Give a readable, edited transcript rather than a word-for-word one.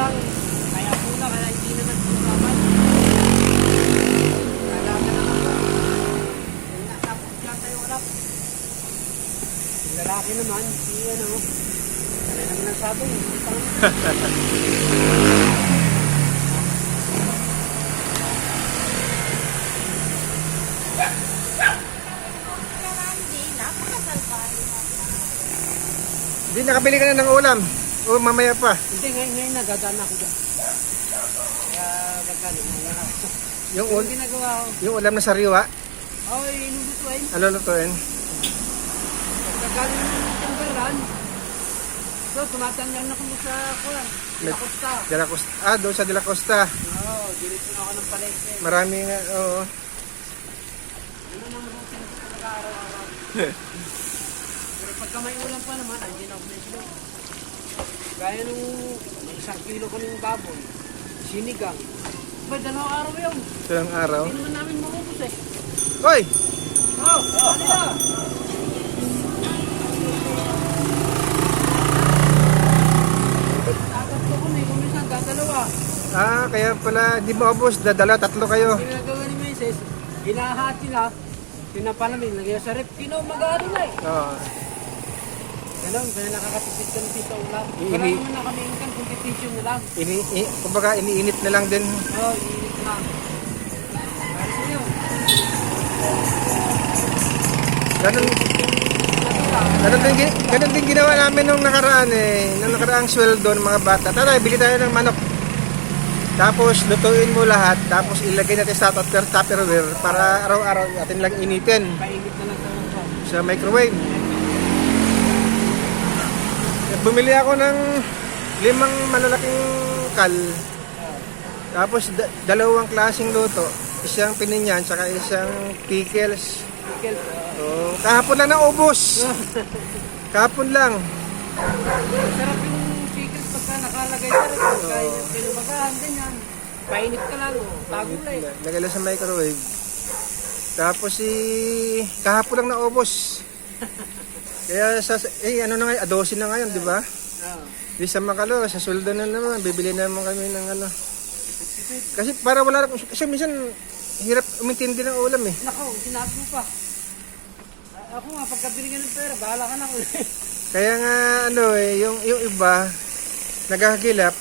lang. Kaya pula, kaya hindi naman pulaman. Kaya ka naman po. Kaya nakapot yata yung anak. Yung lalaki naman, si ano, kaya naman nagsabi. Hindi, nakabili ka na ng ulam. O mamaya pa. Hindi, ngayon nagadaan ako dyan. Kaya gagaling, ngayon ako. Yung, Yung ginagawa ko, yung ulam na sariwa, inubutuin. ano lutuin? Gagaling ng timbalan. So, tumatanyang na kung sa kulang. La Costa. De La Costa. Ah, doon sa De La Costa. Oo, dirito na ako ng palengke. Marami nga, oo. Ano nang routine ko talaga araw-araw. Pero pagka may ulam pa naman, andiyan ako may silog. Gaya nung may 1 kilo ko ng baboy, sinigang. May 2 araw yun. Silang araw. Hindi naman namin maubos eh. Hoy! Oh, ano na? Tatatlo ko may kumisan, dadalawa. Ah, kaya pala, di mo obos, dadala, 3 kayo. Ginagawa ni Mrs. Hinahati na, pinapalamin, lagyan sa rep. Mag-aari na eh. Oo. Ganun, kaya nakakatipid ka ng pito ulam. Ini- Wala naman na kami income, competition na lang. Kumbaga, iniinit na lang din. Oo, iinit lang. Para sa iyo. Ganun, ganun din ginawa namin nung nakaraan eh. Nung nakaraang sweldo ng mga bata. Tara, bili tayo ng manok. Tapos, lutuin mo lahat. Tapos, ilagay natin sa Tupperware para araw-araw natin lang initin Painit na lang sa mga. sa microwave. Bumili ako ng 5 malalaking kal. Tapos, 2 klaseng luto. Isang pininyan, saka isang pickles. Pickle. So, kahapon lang naubos. Kahapon lang. Sarap yung pickles pagka nakalagay sa rep. Pagka pinubagahan, ganyan. Painit ka lang, tagulay. Lagay lang sa microwave. Tapos kahapon lang naubos. Kaya ano na ngayon, 12 na ngayon, di ba? Oo. Di sa Makalo, sa sweldo na naman, bibili naman kami ng ano. Kasi para wala, kasi minsan hirap umintindi ng ulam eh. Nako, sinabi mo pa. Ako nga, pagka binigyan ng pera, bahala ka na. Kaya nga ano eh, yung iba, naghahagilap,